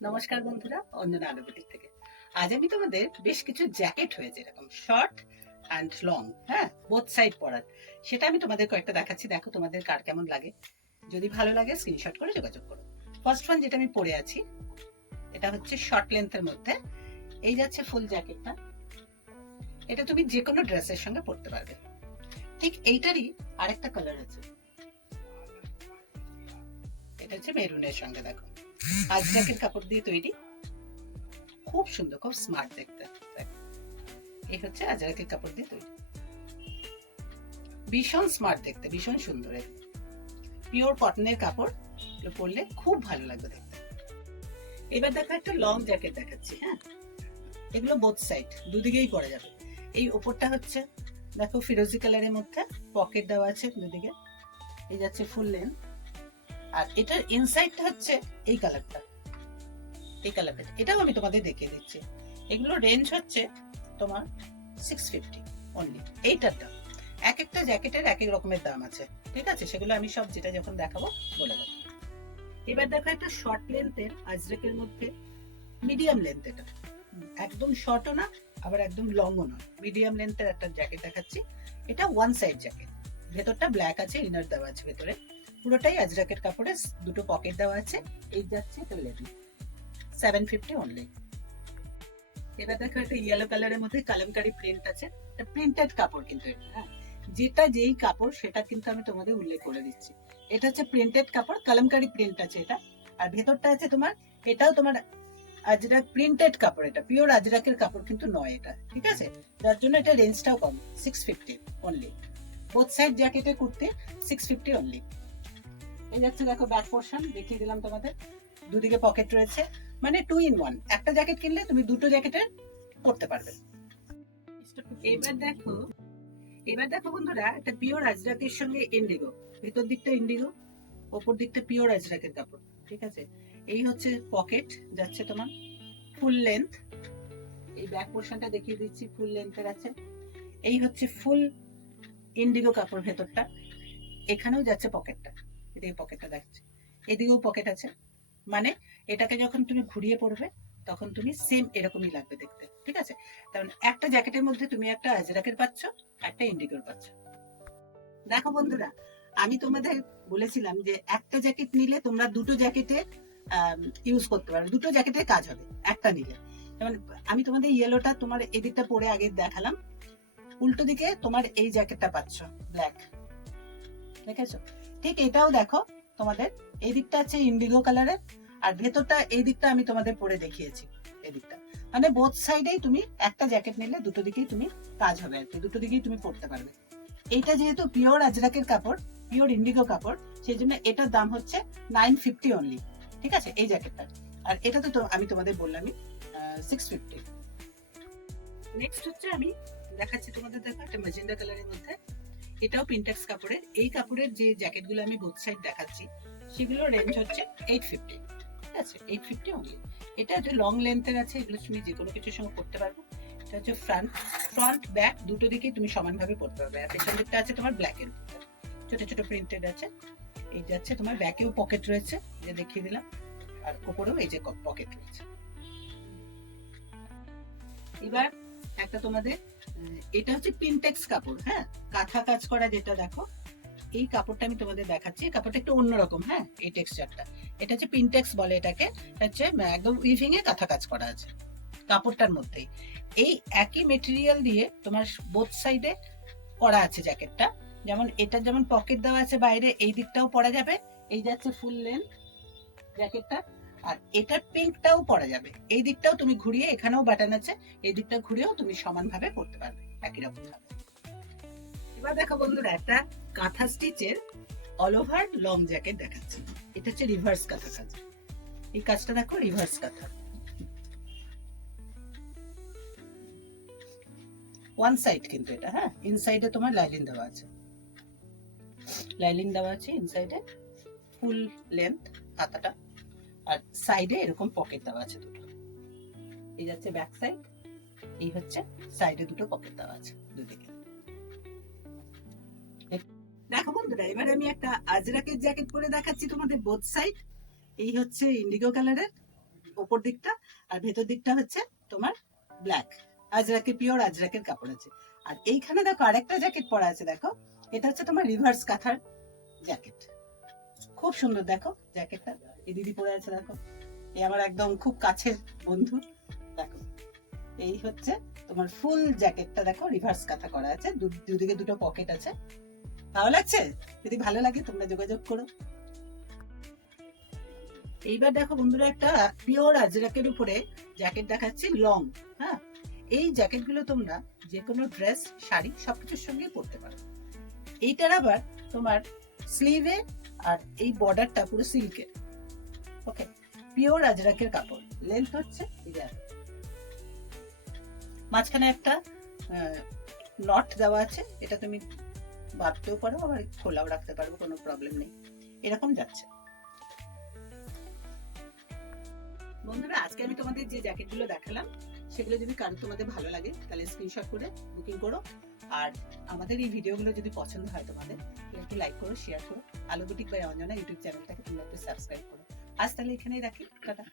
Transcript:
নমস্কার বন্ধুরা, অঞ্জনা আলুবুটিক থেকে। আজ আমি তোমাদের বেশ কিছু জ্যাকেট হয়েছে এরকম শর্ট অ্যান্ড লং, হ্যাঁ, বোথ সাইড পরার, সেটা আমি তোমাদের কয়েকটা দেখাচ্ছি। দেখো তোমাদের কার কেমন লাগে। যদি ভালো লাগে স্ক্রিনশট করে যোগাযোগ করো। ফার্স্ট ওয়ান যেটা আমি পরে আছি, এটা হচ্ছে শর্ট লেন্থের মধ্যে। এই যাচ্ছে ফুল জ্যাকেটটা। এটা তুমি যে কোনো ড্রেসের সঙ্গে পরতে পারবে। ঠিক এইটারই আরেকটা কালার আছে, এটা হচ্ছে মেরুনের সঙ্গে। দেখো আজরাকের কাপড় দিয়ে তৈরি, খুব সুন্দর, খুব স্মার্ট দেখতে। এই হচ্ছে আজরাকের কাপড় দিয়ে তৈরি, ভীষণ স্মার্ট দেখতে, ভীষণ সুন্দর। পিওর কটনের কাপড়, পরলে খুব ভালো লাগবে দেখতে। এবার দেখো একটা লং জ্যাকেট দেখাচ্ছি। হ্যাঁ, এগুলো বোথ সাইড, দুদিকেই পরা যাবে। এই ওপরটা হচ্ছে দেখো ফিরোজি কালারের মধ্যে, পকেট দেওয়া আছে দুদিকে। এই যাচ্ছে ফুল লেন্থ। আর এটার ইনসাইডটা হচ্ছে এই কালারটা, এই কালারটা। এটাও আমি তোমাদের দেখিয়ে দিচ্ছি। এগুলো রেঞ্জ হচ্ছে তোমার 650 অনলি। এইটার দাম, এক একটা জ্যাকেটের এক এক রকমের দাম আছে, ঠিক আছে? সেগুলো আমি সব যেটা যখন দেখাবো বলে দেবো। এবার দেখো একটা শর্ট লেন্থের আজরাকের মধ্যে, মিডিয়াম লেন্থ। এটা একদম শর্টও না, আবার একদম লংও না, মিডিয়াম লেন্থের একটা জ্যাকেট দেখাচ্ছি। এটা ওয়ান সাইড জ্যাকেট, ভেতরটা ব্ল্যাক আছে, ইনার দেওয়া আছে ভেতরে। পুরোটাই আজরাকের কাপড়ে, দুটো পকেট দেওয়া আছে। এই যাচ্ছে এটা লেডি, 750 অনলি। এবার দেখো একটা ইয়েলো কালারের মধ্যে কালামকারী প্রিন্ট আছে। এটা প্রিন্টেড কাপড় কিন্তু এটা, হ্যাঁ, যেটা যেই কাপড় সেটা কিন্তু আমি তোমাদের উল্লেখ করে দিচ্ছি। এটা হচ্ছে প্রিন্টেড কাপড়, কালামকারী প্রিন্ট আছে এটা। আর ভেতরটা আছে তোমার, এটাও তোমার আজরাক প্রিন্টেড কাপড়। এটা পিওর আজরাকের কাপড় কিন্তু নয় এটা, ঠিক আছে? যার জন্য এটা রেঞ্জটাও কম, 650 অনলি। বোথ সাইড জ্যাকেটের কুর্তি 650 অনলি। এই যাচ্ছে দেখো ব্যাক পোর্শন, দেখিয়ে দিলাম তোমাদের। দুদিকে পকেট রয়েছে, মানে 2 in 1। একটা জ্যাকেট কিনলে তুমি দুটো জ্যাকেটের করতে পারবে। এবার দেখো, এবার দেখো বন্ধুরা, একটা পিওর আজরাকের সঙ্গে ইন্ডিগো। ভেতর দিকটা ইন্ডিগো, ওপর দিকটা পিওর আজরাকের কাপড়, ঠিক আছে? এই হচ্ছে পকেট, যাচ্ছে তোমার ফুল লেন্থ। এই ব্যাক পোর্শনটা দেখিয়ে দিচ্ছি, ফুল লেন্থের আছে। এই হচ্ছে ফুল ইন্ডিগো কাপড় ভেতরটা। এখানেও যাচ্ছে পকেটটা, এদিকে পকেটটা দেখছে, এদিকেও পকেট আছে। মানে এটাকে যখন তুমি ঘুরিয়ে পড়বে তখন তুমি সেম এরকমই লাগবে দেখতে, ঠিক আছে? কারণ একটা জ্যাকেটের মধ্যে তুমি একটা আজরাকের পাচ্ছ, একটা ইন্ডিগোর পাচ্ছ। দেখো বন্ধুরা, আমি তোমাদের বলেছিলাম যে একটা জ্যাকেট নিলে তোমরা দুটো জ্যাকেটে ইউজ করতে পারবে, দুটো জ্যাকেটের কাজ হবে একটা নিলে। যেমন আমি তোমাদের ইয়েলোটা তোমার এদিকটা পরে আগে দেখালাম, উল্টো দিকে তোমার এই জ্যাকেটটা পাচ্ছ ব্ল্যাক, দেখেছো? ঠিক এটাও দেখো, তোমাদের এই দিকটা আছে ইন্ডিগো কালারের, আর ভেতরটা এই দিকটা আমি তোমাদের পরে দেখিয়েছি, এই দিকটা। মানে বোথ সাইডেই তুমি একটা জ্যাকেট নিলে দুটো দিকেই তুমি কাজ হবে আর কি, দুটো দিকেই তুমি পরতে পারবে। এইটা যেহেতু পিওর আজরাকের কাপড়, পিওর ইন্ডিগো কাপড়, সেই জন্য এটার দাম হচ্ছে 950 অনলি, ঠিক আছে? এই জ্যাকেটটার। আর এটা তো আমি তোমাদের বললামই 650। নেক্সট হচ্ছে আমি দেখাচ্ছি তোমাদের, দেখো একটা ম্যাজেন্ডা কালারের মধ্যে। এটাও প্রিন্টেক্স কাপড়ের। এই কাপড়ের যে জ্যাকেটগুলো আমি বোথ সাইড দেখাচ্ছি, সেগুলো রেঞ্জ হচ্ছে 850, ঠিক আছে? 850 অনলি। এটা যে লং লেন্থের আছে, এগুলো তুমি যে কোনো কিছুর সঙ্গে পরতে পারবে। এটা হচ্ছে ফ্রন্ট, ফ্রন্ট ব্যাক দুটো দিকেই তুমি সমানভাবে পরতে পারবে। আর পেছন দিকটা আছে তোমার ব্ল্যাকের, ছোট ছোট প্রিন্টেড আছে। এই যাচ্ছে তোমার ব্যাকেও পকেট রয়েছে, যে দেখিয়ে দিলাম। আর উপরেও এই যে পকেট রয়েছে। এবার একটা তোমাদের, এটা হচ্ছে প্রিন্টেক্স কাপড়, হ্যাঁ, কাঁথা কাজ করা, যেটা দেখো এই কাপড়টা আমি তোমাদের দেখাচ্ছি। কাপড়টা একটু অন্যরকম, হ্যাঁ, এই টেক্সচারটা। এটা হচ্ছে প্রিন্টেক্স বলে এটাকে। হচ্ছে একদম উইভিং এ কাঁথা কাজ করা আছে কাপড়টার মধ্যেই। এই একই মেটেরিয়াল দিয়ে তোমার বোথ সাইডে করা আছে জ্যাকেটটা। যেমন এটা যেমন পকেট দেওয়া আছে বাইরে, এই দিকটাও পরা যাবে। এই যাচ্ছে ফুল লেন্থ জ্যাকেটটা। আর এটার পিঙ্কটাও পরা যাবে, এই দিকটাও তুমি ঘুরিয়ে, এখানেও বাটন আছে, এই দিকটা ঘুরিয়েও তুমি সমানভাবে পরতে পারবে একই রকম ভাবে। এবার দেখো বন্ধুরা, একটা কাঁথা স্টিচের অল ওভার লং জ্যাকেট দেখাচ্ছি। এটা হচ্ছে রিভার্স কাঁথা কাজ। এই কাজটা দেখো, রিভার্স কাঁথা, ওয়ান সাইড কিন্তু এটা, হ্যাঁ। ইনসাইডে তোমার লাইলিন দেওয়া আছে, লাইলিন দেওয়া আছে ইনসাইডে, ফুল লেন্থ হাতাটা। আর সাইডে এরকম পকেট দেওয়া আছে দুটো। এই যাচ্ছে ব্যাক সাইড, এই হচ্ছে সাইডে দুটো পকেট দেওয়া আছে দুদিকে। দেখো বন্ধুরা, এবার আমি একটা আজরাকের জ্যাকেট পরে দেখাচ্ছি তোমাদের বোথ সাইড। এই হচ্ছে ইন্ডিগো কালারের, ওপর দিকটা, আর ভেতর দিকটা হচ্ছে তোমার ব্ল্যাক। আজরাকের, পিওর আজরাকের কাপড় আছে। আর এইখানে দেখো আরেকটা জ্যাকেট পরা আছে, দেখো এটা হচ্ছে তোমার রিভার্স কাঁথার জ্যাকেট। খুব সুন্দর দেখো জ্যাকেটটা, এই দিদি পরে আছে দেখো, এই আমার একদম খুব কাছের বন্ধু। দেখো এই হচ্ছে তোমার ফুল জ্যাকেটটা, দেখো রিভার্স কাঁথা করা আছে, দুদিকে দুটো পকেট আছে। ভালো লাগছে? যদি ভালো লাগে তোমরা যোগাযোগ করো। এইবার দেখো বন্ধুরা, একটা পিওর আজরাকের উপরে জ্যাকেট দেখাচ্ছি, লং। হ্যাঁ, এই জ্যাকেট গুলো তোমরা যে কোনো ড্রেস, শাড়ি সবকিছুর সঙ্গে পরতে পারো। এইটার আবার তোমার স্লিভে আর এই বর্ডারটা পুরো সিল্কের। ওকে, পিওর আজরাকের কাপড়, লেন্থ হচ্ছে মাঝখানে একটা নট দেওয়া আছে, এটা তুমি বাঁধতেও পারো আবার খোলাও রাখতে পারবো, কোনো প্রবলেম নেই। এরকম যাচ্ছে। বন্ধুরা, আজকে আমি তোমাদের যে জ্যাকেটগুলো দেখালাম সেগুলো যদি কারো তোমাদের ভালো লাগে তাহলে স্ক্রিনশট করে বুকিং করো। আর আমাদের এই ভিডিওগুলো যদি পছন্দ হয় তোমাদের, একটু লাইক করো, শেয়ার করো। আলো বুটিক বাই অঞ্জনা ইউটিউব চ্যানেলটাকে তোমরা একটু সাবস্ক্রাইব করো। আজ তাহলে এখানেই রাখি, টাটা।